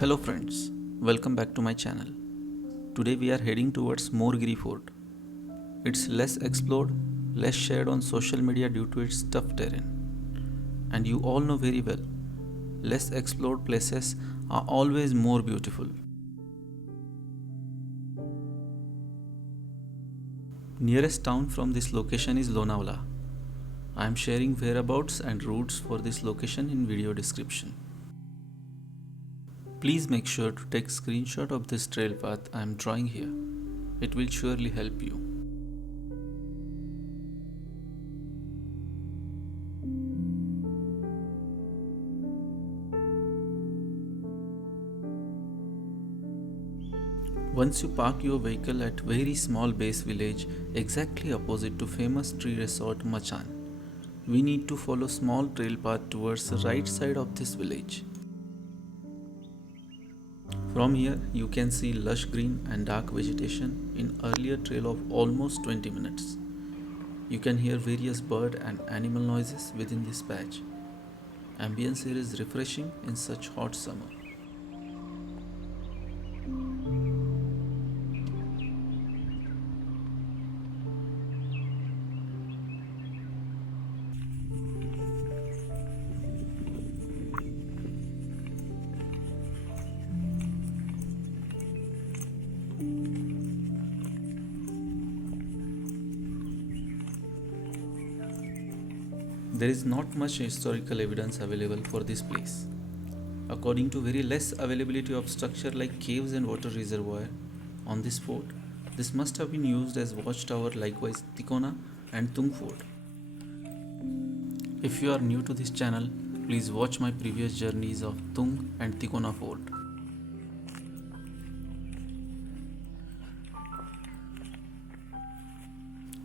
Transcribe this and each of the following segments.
Hello friends, welcome back to my channel. Today we are heading towards Morgiri Fort. It's less explored, less shared on social media due to its tough terrain. And you all know very well, less explored places are always more beautiful. Nearest town from this location is Lonavala. I am sharing whereabouts and routes for this location in video description. Please make sure to take screenshot of this trail path I am drawing here. It will surely help you. Once you park your vehicle at very small base village exactly opposite to famous tree resort Machan, we need to follow small trail path towards the right side of this village. From here you can see lush green and dark vegetation in earlier trail of almost 20 minutes. You can hear various bird and animal noises within this patch. Ambience here is refreshing in such hot summer. There is not much historical evidence available for this place. According to very less availability of structure like caves and water reservoir on this fort, this must have been used as watchtower likewise Tikona and Tung fort. If you are new to this channel, please watch my previous journeys of Tung and Tikona fort.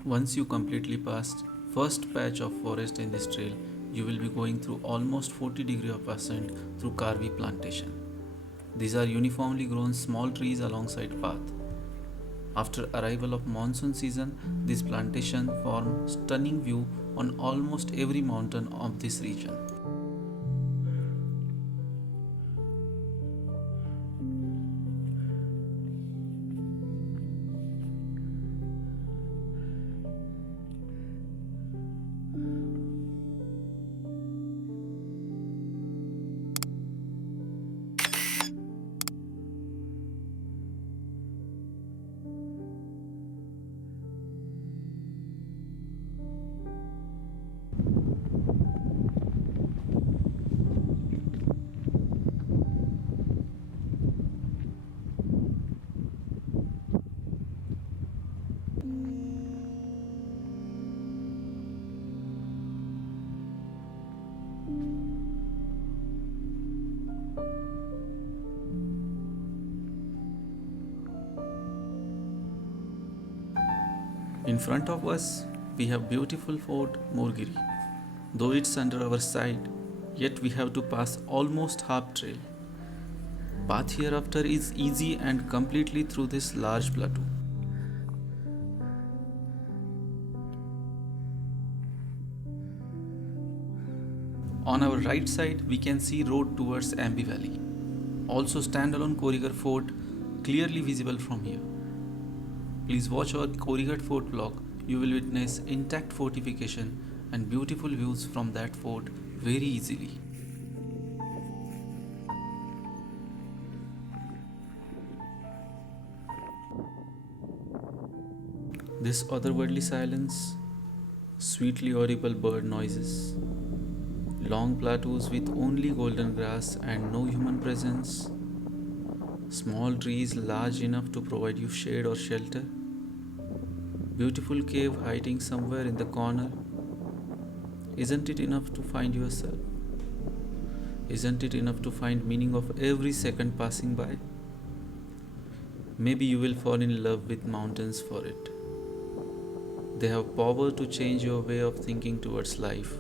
Once you completely pass first patch of forest in this trail, you will be going through almost 40 degrees of ascent through Karvi plantation. These are uniformly grown small trees alongside path. After arrival of monsoon season, this plantation form stunning view on almost every mountain of this region. In front of us, we have beautiful fort Morgiri. Though it's under our side, yet we have to pass almost half trail. Path hereafter is easy and completely through this large plateau. On our right side, we can see road towards Ambi Valley. Also standalone Korigar Fort clearly visible from here. Please watch our Korigat Fort vlog. You will witness intact fortification and beautiful views from that fort very easily. This otherworldly silence, sweetly audible bird noises, long plateaus with only golden grass and no human presence, small trees large enough to provide you shade or shelter, beautiful cave hiding somewhere in the corner. Isn't it enough to find yourself? Isn't it enough to find meaning of every second passing by? Maybe you will fall in love with mountains for it. They have power to change your way of thinking towards life.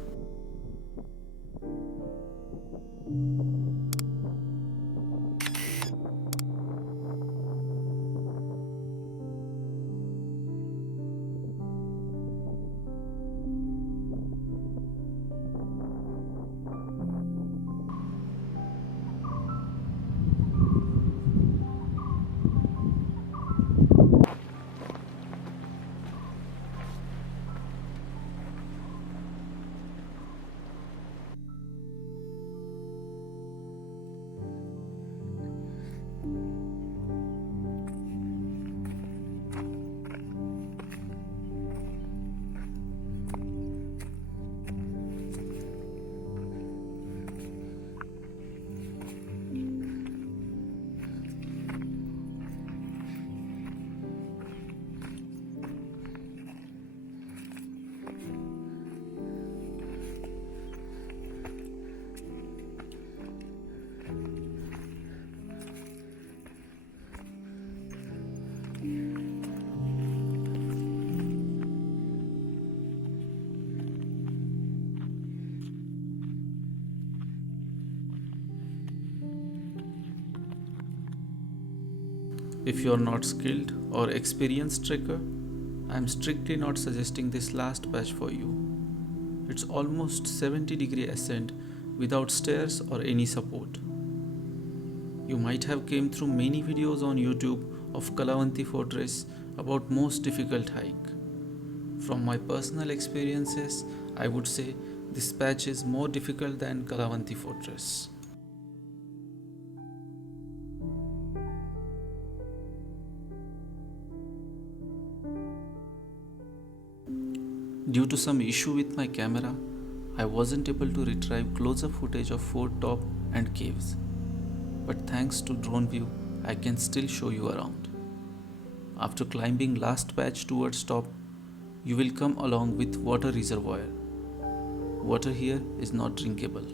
If you are not skilled or experienced trekker, I am strictly not suggesting this last patch for you. It's almost 70-degree ascent without stairs or any support. You might have came through many videos on YouTube of Kalavanti Fortress about most difficult hike. From my personal experiences, I would say this patch is more difficult than Kalavanti Fortress. Due to some issue with my camera, I wasn't able to retrieve closer footage of fort top and caves. But thanks to drone view, I can still show you around. After climbing last patch towards top, you will come along with water reservoir. Water here is not drinkable.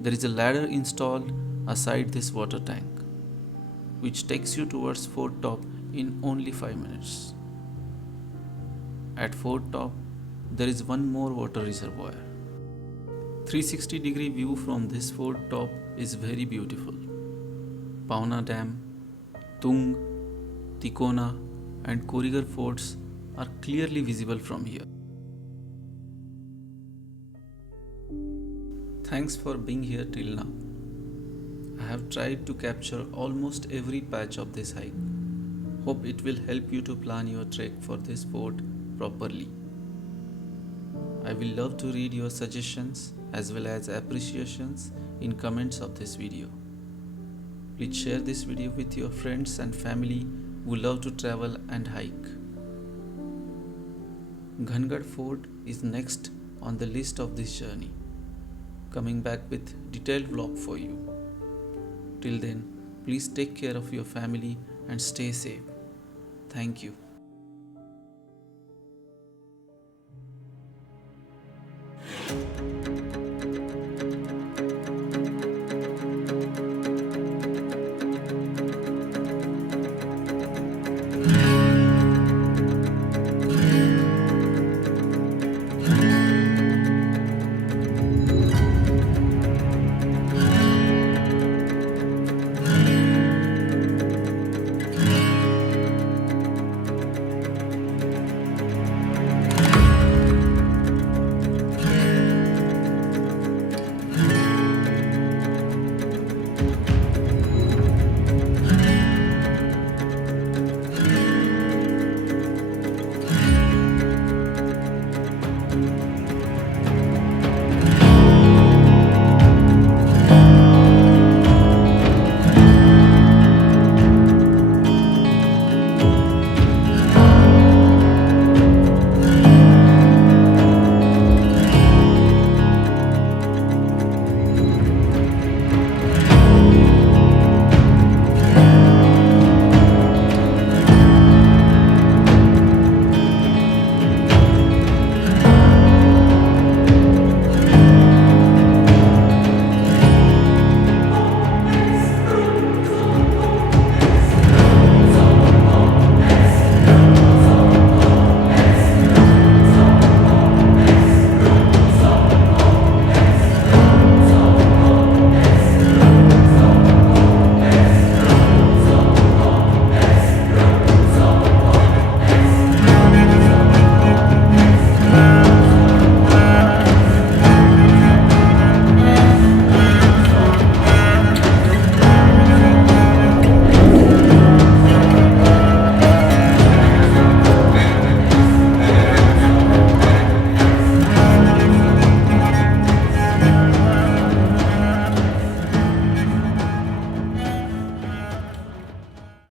There is a ladder installed aside this water tank, which takes you towards fort top in only 5 minutes. At fort top, there is one more water reservoir. 360-degree view from this fort top is very beautiful. Pauna Dam, Tung, Tikona and Korigar forts are clearly visible from here. Thanks for being here till now. I have tried to capture almost every patch of this hike. Hope it will help you to plan your trek for this fort properly. I will love to read your suggestions as well as appreciations in comments of this video. Please share this video with your friends and family who love to travel and hike. Ghangarh Fort is next on the list of this journey, coming back with detailed vlog for you. Till then, please take care of your family and stay safe. Thank you.